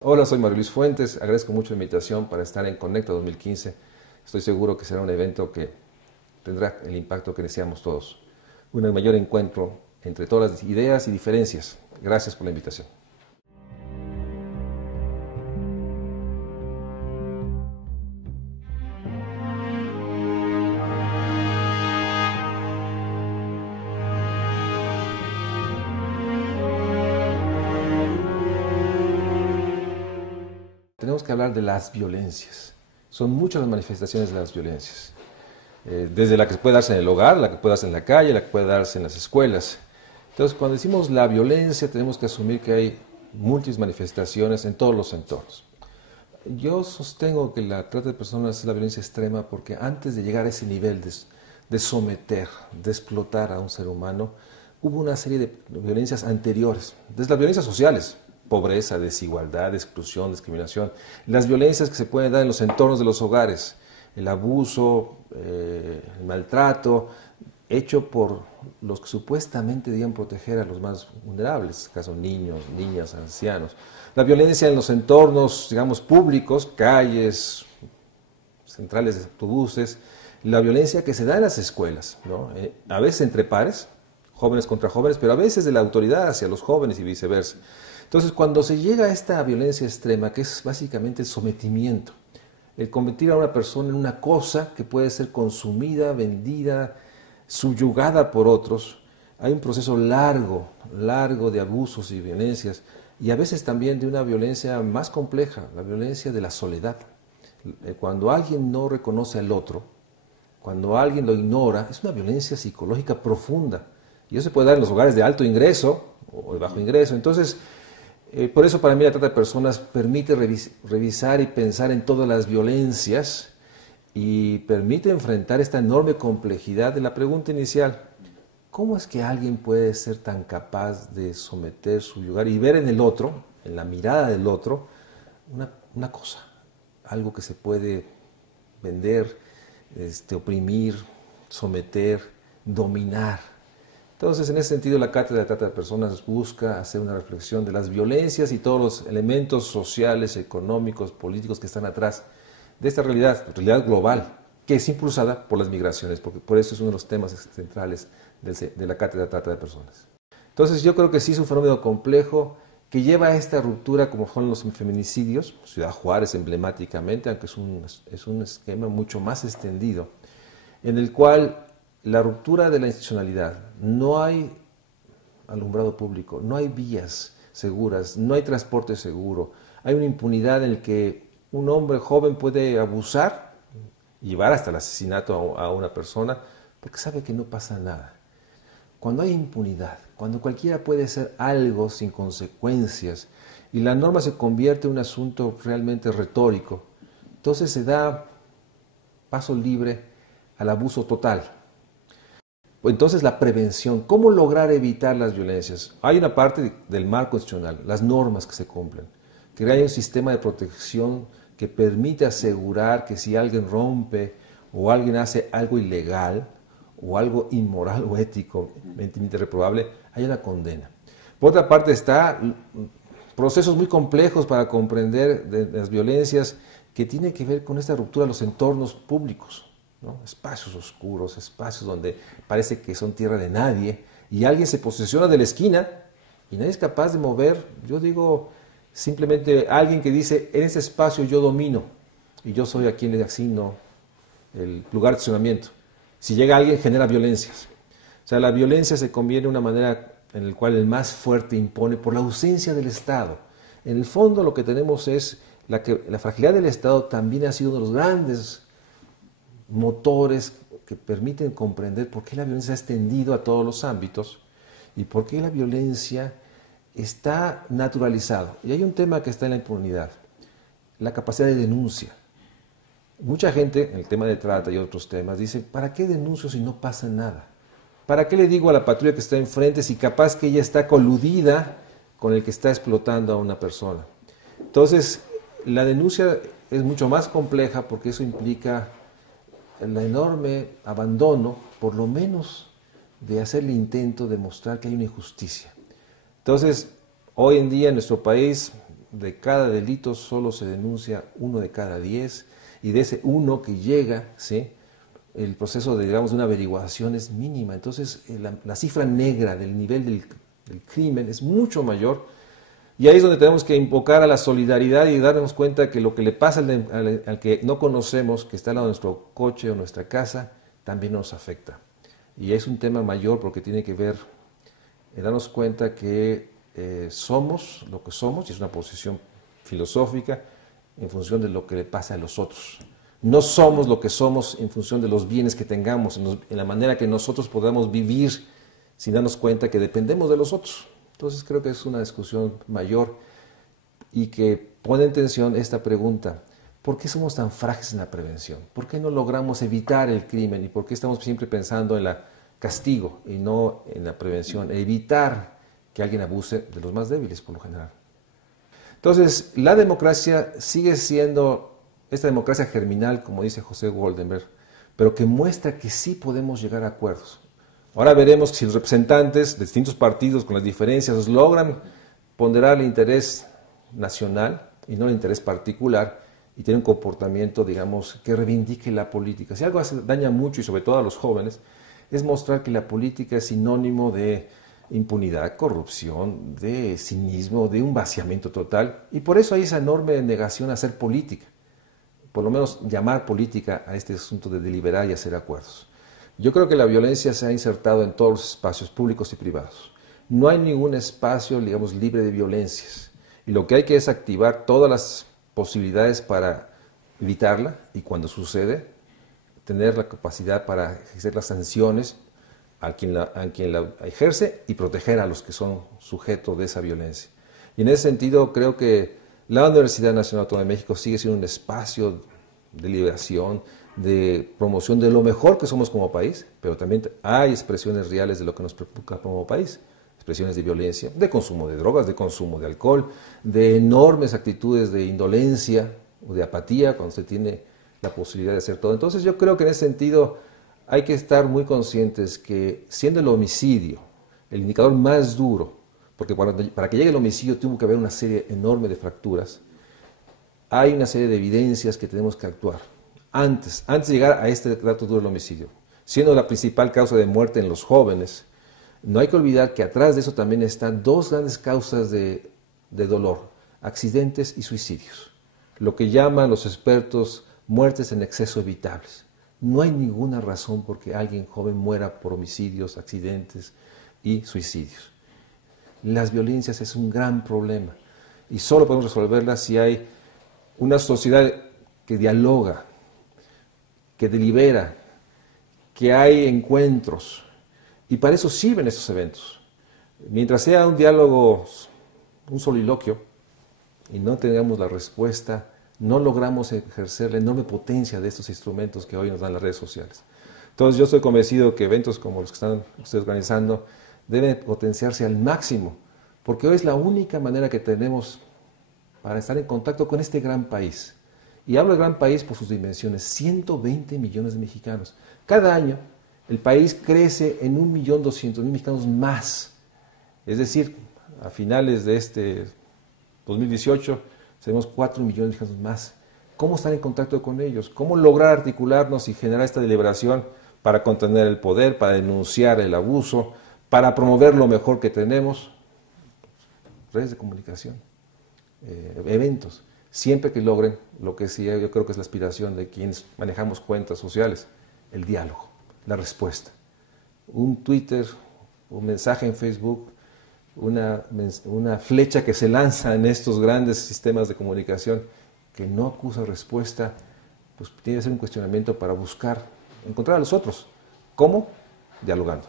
Hola, soy Mario Luis Fuentes, agradezco mucho la invitación para estar en Conecta 2015. Estoy seguro que será un evento que tendrá el impacto que deseamos todos. Un mayor encuentro entre todas las ideas y diferencias. Gracias por la invitación. Tenemos que hablar de las violencias. Son muchas las manifestaciones de las violencias. Desde la que puede darse en el hogar, la que puede darse en la calle, la que puede darse en las escuelas. Entonces, cuando decimos la violencia, tenemos que asumir que hay múltiples manifestaciones en todos los entornos. Yo sostengo que la trata de personas es la violencia extrema porque antes de llegar a ese nivel de someter, de explotar a un ser humano, hubo una serie de violencias anteriores, desde las violencias sociales, pobreza, desigualdad, exclusión, discriminación, las violencias que se pueden dar en los entornos de los hogares, el abuso, el maltrato, hecho por los que supuestamente debían proteger a los más vulnerables, caso niños, niñas, ancianos. La violencia en los entornos, digamos, públicos, calles, centrales de autobuses, la violencia que se da en las escuelas, ¿no? A veces entre pares, jóvenes contra jóvenes, pero a veces de la autoridad hacia los jóvenes y viceversa. Entonces, cuando se llega a esta violencia extrema, que es básicamente el sometimiento, el convertir a una persona en una cosa que puede ser consumida, vendida, subyugada por otros, hay un proceso largo de abusos y violencias, y a veces también de una violencia más compleja, la violencia de la soledad. Cuando alguien no reconoce al otro, cuando alguien lo ignora, es una violencia psicológica profunda, y eso se puede dar en los hogares de alto ingreso o de bajo ingreso. Entonces, por eso para mí la trata de personas permite revisar y pensar en todas las violencias y permite enfrentar esta enorme complejidad de la pregunta inicial. ¿Cómo es que alguien puede ser tan capaz de someter, subyugar y ver en el otro, en la mirada del otro, una cosa, algo que se puede vender, oprimir, someter, dominar? Entonces, en ese sentido, la Cátedra de Trata de Personas busca hacer una reflexión de las violencias y todos los elementos sociales, económicos, políticos que están atrás de esta realidad global, que es impulsada por las migraciones, porque por eso es uno de los temas centrales de la Cátedra de Trata de Personas. Entonces, yo creo que sí es un fenómeno complejo que lleva a esta ruptura, como son los feminicidios, Ciudad Juárez emblemáticamente, aunque es un esquema mucho más extendido, en el cual la ruptura de la institucionalidad, no hay alumbrado público, no hay vías seguras, no hay transporte seguro, hay una impunidad en la que un hombre joven puede abusar y llevar hasta el asesinato a una persona porque sabe que no pasa nada. Cuando hay impunidad, cuando cualquiera puede hacer algo sin consecuencias y la norma se convierte en un asunto realmente retórico, entonces se da paso libre al abuso total. Entonces, la prevención, ¿cómo lograr evitar las violencias? Hay una parte del marco constitucional, las normas que se cumplen, que haya un sistema de protección que permite asegurar que si alguien rompe o alguien hace algo ilegal o algo inmoral o éticamente reprobable, hay una condena. Por otra parte, están procesos muy complejos para comprender de las violencias que tienen que ver con esta ruptura de los entornos públicos, ¿no? Espacios oscuros, espacios donde parece que son tierra de nadie y alguien se posesiona de la esquina y nadie es capaz de mover. Yo digo simplemente alguien que dice, en ese espacio yo domino y yo soy a quien le asigno el lugar de estacionamiento. Si llega alguien genera violencias. O sea, la violencia se convierte en una manera en la cual el más fuerte impone por la ausencia del Estado. En el fondo lo que tenemos es la fragilidad del Estado también ha sido uno de los grandes motores que permiten comprender por qué la violencia se ha extendido a todos los ámbitos y por qué la violencia está naturalizada. Y hay un tema que está en la impunidad, la capacidad de denuncia. Mucha gente, en el tema de trata y otros temas, dice, ¿para qué denuncio si no pasa nada? ¿Para qué le digo a la patrulla que está enfrente si capaz que ella está coludida con el que está explotando a una persona? Entonces, la denuncia es mucho más compleja porque eso implica el enorme abandono, por lo menos, de hacer el intento de mostrar que hay una injusticia. Entonces, hoy en día en nuestro país de cada delito solo se denuncia 1 de cada 10, y de ese 1 que llega, ¿sí?, el proceso de, digamos, de una averiguación es mínima. Entonces, la cifra negra del nivel del crimen es mucho mayor, y ahí es donde tenemos que invocar a la solidaridad y darnos cuenta que lo que le pasa al que no conocemos, que está al lado de nuestro coche o nuestra casa, también nos afecta. Y es un tema mayor porque tiene que ver, darnos cuenta que somos lo que somos, y es una posición filosófica, en función de lo que le pasa a los otros. No somos lo que somos en función de los bienes que tengamos, en la manera que nosotros podamos vivir sin darnos cuenta que dependemos de los otros. Entonces creo que es una discusión mayor y que pone en tensión esta pregunta: ¿por qué somos tan frágiles en la prevención? ¿Por qué no logramos evitar el crimen? ¿Y por qué estamos siempre pensando en el castigo y no en la prevención? Evitar que alguien abuse de los más débiles, por lo general. Entonces, la democracia sigue siendo esta democracia germinal, como dice José Goldenberg, pero que muestra que sí podemos llegar a acuerdos. Ahora veremos si los representantes de distintos partidos, con las diferencias, logran ponderar el interés nacional y no el interés particular, y tienen un comportamiento, digamos, que reivindique la política. Si algo daña mucho, y sobre todo a los jóvenes, es mostrar que la política es sinónimo de impunidad, corrupción, de cinismo, de un vaciamiento total, y por eso hay esa enorme negación a hacer política, por lo menos llamar política a este asunto de deliberar y hacer acuerdos. Yo creo que la violencia se ha insertado en todos los espacios públicos y privados. No hay ningún espacio, digamos, libre de violencias, y lo que hay que es activar todas las posibilidades para evitarla, y cuando sucede, tener la capacidad para ejercer las sanciones a quien la ejerce y proteger a los que son sujetos de esa violencia. Y en ese sentido creo que la Universidad Nacional Autónoma de México sigue siendo un espacio de liberación, de promoción de lo mejor que somos como país, pero también hay expresiones reales de lo que nos preocupa como país, expresiones de violencia, de consumo de drogas, de consumo de alcohol, de enormes actitudes de indolencia o de apatía cuando se tiene la posibilidad de hacer todo. Entonces yo creo que en ese sentido hay que estar muy conscientes que, siendo el homicidio el indicador más duro, porque para que llegue el homicidio tuvo que haber una serie enorme de fracturas, hay una serie de evidencias que tenemos que actuar antes de llegar a este dato duro del homicidio. Siendo la principal causa de muerte en los jóvenes, no hay que olvidar que atrás de eso también están dos grandes causas de dolor: accidentes y suicidios, lo que llaman los expertos muertes en exceso evitables. No hay ninguna razón por que alguien joven muera por homicidios, accidentes y suicidios. Las violencias es un gran problema y solo podemos resolverlas si hay una sociedad que dialoga, que delibera, que hay encuentros, y para eso sirven estos eventos. Mientras sea un diálogo, un soliloquio, y no tengamos la respuesta, no logramos ejercer la enorme potencia de estos instrumentos que hoy nos dan las redes sociales. Entonces yo estoy convencido que eventos como los que están ustedes organizando deben potenciarse al máximo, porque hoy es la única manera que tenemos para estar en contacto con este gran país. Y hablo de gran país por sus dimensiones: 120 millones de mexicanos. Cada año el país crece en 1.200.000 mexicanos más. Es decir, a finales de este 2018 seremos 4 millones de mexicanos más. ¿Cómo estar en contacto con ellos? ¿Cómo lograr articularnos y generar esta deliberación para contener el poder, para denunciar el abuso, para promover lo mejor que tenemos? Redes de comunicación, eventos, siempre que logren lo que sí yo creo que es la aspiración de quienes manejamos cuentas sociales: el diálogo, la respuesta. Un Twitter, un mensaje en Facebook, una flecha que se lanza en estos grandes sistemas de comunicación que no acusa respuesta, pues tiene que ser un cuestionamiento para buscar, encontrar a los otros. ¿Cómo? Dialogando.